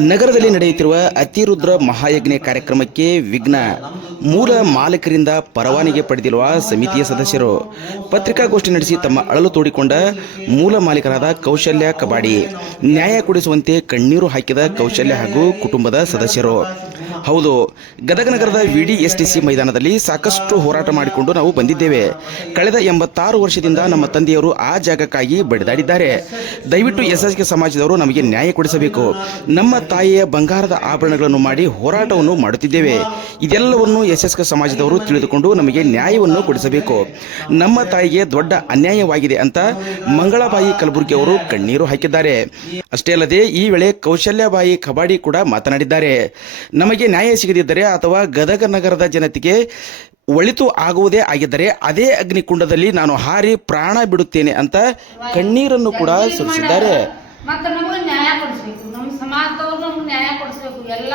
ನಗರದಲ್ಲಿ ನಡೆಯುತ್ತಿರುವ ಅತಿರುದ್ರ ಮಹಾಯಜ್ಞ ಕಾರ್ಯಕ್ರಮಕ್ಕೆ ವಿಘ್ನ. ಮೂಲ ಮಾಲೀಕರಿಂದ ಪರವಾನಗಿ ಪಡೆದಿರುವ ಸಮಿತಿಯ ಸದಸ್ಯರು. ಪತ್ರಿಕಾಗೋಷ್ಠಿ ನಡೆಸಿ ತಮ್ಮ ಅಳಲು ತೋಡಿಕೊಂಡ ಮೂಲ ಮಾಲೀಕರಾದ ಕೌಶಲ್ಯ ಕಬಾಡಿ. ನ್ಯಾಯ ಕೊಡಿಸುವಂತೆ ಕಣ್ಣೀರು ಹಾಕಿದ ಕೌಶಲ್ಯ ಹಾಗೂ ಕುಟುಂಬದ ಸದಸ್ಯರು. ಹೌದು, ಗದಗ ನಗರದ ಸಿ ಮೈದಾನದಲ್ಲಿ ಸಾಕಷ್ಟು ಹೋರಾಟ ಮಾಡಿಕೊಂಡು ನಾವು ಬಂದಿದ್ದೇವೆ. ಕಳೆದ ಎಂಬತ್ತಾರು ವರ್ಷದಿಂದ ನಮ್ಮ ತಂದೆಯವರು ಆ ಜಾಗಕ್ಕಾಗಿ ಬಡಿದಾಡಿದ್ದಾರೆ. ದಯವಿಟ್ಟು ಎಸ್ ಎಸ್ ಕೆ ಸಮಾಜದವರು ನಮಗೆ ನ್ಯಾಯ ಕೊಡಿಸಬೇಕು. ನಮ್ಮ ತಾಯಿಯ ಬಂಗಾರದ ಆಭರಣಗಳನ್ನು ಮಾಡಿ ಹೋರಾಟವನ್ನು ಮಾಡುತ್ತಿದ್ದೇವೆ. ಇದೆಲ್ಲವನ್ನು ಯಶಸ್ಕ ಸಮಾಜದವರು ತಿಳಿದುಕೊಂಡು ನಮಗೆ ನ್ಯಾಯವನ್ನು ಕೊಡಿಸಬೇಕು. ನಮ್ಮ ತಾಯಿಗೆ ದೊಡ್ಡ ಅನ್ಯಾಯವಾಗಿದೆ ಅಂತ ಮಂಗಳಬಾಯಿ ಕಲಬುರ್ಗಿ ಅವರು ಕಣ್ಣೀರು ಹಾಕಿದ್ದಾರೆ. ಅಷ್ಟೇ ಅಲ್ಲದೆ ಈ ವೇಳೆ ಕೌಶಲ್ಯಬಾಯಿ ಕಬಾಡಿ ಕೂಡ ಮಾತನಾಡಿದ್ದಾರೆ. ನಮಗೆ ನ್ಯಾಯ ಸಿಗದಿದ್ದರೆ ಅಥವಾ ಗದಗ ನಗರದ ಜನತೆಗೆ ಒಳಿತು ಆಗುವುದೇ ಆಗಿದ್ದರೆ ಅದೇ ಅಗ್ನಿಕುಂಡದಲ್ಲಿ ನಾನು ಹಾರಿ ಪ್ರಾಣ ಬಿಡುತ್ತೇನೆ ಅಂತ ಕಣ್ಣೀರನ್ನು ಕೂಡ ಸುರಿಸಿದ್ದಾರೆ. ಮತ್ತೆ ನಮಗೆ ನ್ಯಾಯ ಕೊಡಿಸ್ಬೇಕು. ನಮ್ಮ ಸಮಾಜದವ್ರು ನಮ್ಗೆ ನ್ಯಾಯ ಕೊಡಿಸ್ಬೇಕು. ಎಲ್ಲ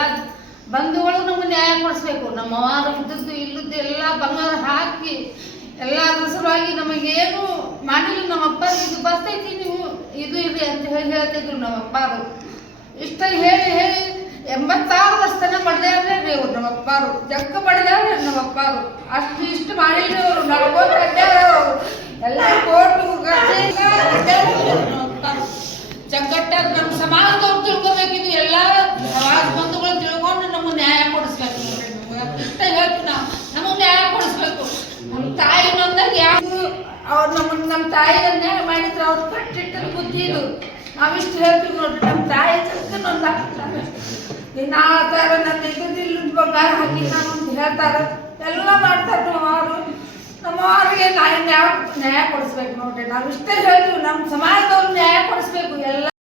ಬಂಧುಗಳು ನಮ್ಗೆ ನ್ಯಾಯ ಕೊಡಿಸ್ಬೇಕು. ನಮ್ಮ ಅವರು ಇದ್ದದ್ದು ಇಲ್ಲದ್ದು ಎಲ್ಲ ಬಂಗಾರ ಹಾಕಿ ಎಲ್ಲ ಸಲುವಾಗಿ ನಮಗೇನು ಮಾಡಿಲ್ಲ. ನಮ್ಮ ಅಪ್ಪ ಇದು ಬರ್ತೈತಿ ನೀವು, ಇದು ಇದೆ ಅಂತ ಹೇಳಿ ಹೇಳ್ತಿದ್ರು ನಮ್ಮ ಅವರು ಇಷ್ಟ ಹೇಳಿ ಹೇಳಿ ಎಂಬತ್ತಾರು ವರ್ಷ ತನಕ ನೀವು ಅವ್ರು ನಮ್ಮ ಅಪ್ಪಾರು. ಜಗ್ಗ ಅಂದ್ರೆ ನಮ್ಮ ಅಪ್ಪಾರು. ಅಷ್ಟು ಇಷ್ಟು ಮಾಡಿಲ್ಲ ಅವರು ನಡ್ಕೊಂಡು ಎಲ್ಲ ಕೋಟು ಗದ್ದೆ ನಮ್ಮ ಸಮಾಜದವ್ರು ತಿಳ್ಕೊಬೇಕಿದು ಎಲ್ಲ ಸಮಾಜ ಬಂಧುಗಳು ತಿಳ್ಕೊಂಡು ನಮಗೆ ನ್ಯಾಯ ಕೊಡಿಸ್ಬೇಕು ಹೇಳ್ತೀವಿ ನಾವು. ನಮಗೆ ನ್ಯಾಯ ಕೊಡಿಸ್ಬೇಕು. ನಮ್ಮ ತಾಯಿ ನೊಂದಾಗ ಯಾವ ಅವ್ರು ನಮ್ಮ ನಮ್ಮ ತಾಯಿ ನ್ಯಾಯ ಮಾಡಿದ್ರೆ ಅವ್ರು ಕಟ್ಟಿಟ್ಟದ ಬುದ್ಧಿ ಇದು. ನಾವಿಷ್ಟು ಹೇಳ್ತೀವಿ ನೋಡ್ರಿ, ನಮ್ಮ ತಾಯಿ ಜಗ್ಗ ನೊಂದಾಗ್ತಾರೆ ಇನ್ನು ಥರ ನನ್ನ ಇದ್ದಿಲ್ಲ ಬಂಗಾರ ಹಾಕಿ ನಾನು ಹೇಳ್ತಾರೆ. ಎಲ್ಲ ಮಾಡ್ತಾರೆ ನಮ್ಮವರು. ನಮ್ಮವ್ರಿಗೆ ನ್ಯಾಯ ನ್ಯಾಯ ಕೊಡಿಸ್ಬೇಕು ನೋಡ್ರಿ. ನಾವು ಇಷ್ಟೇ ಹೇಳ್ತೀವಿ, ನಮ್ಮ ಸಮಾಜದವ್ರು ನ್ಯಾಯ ಕೊಡಿಸ್ಬೇಕು. ಎಲ್ಲ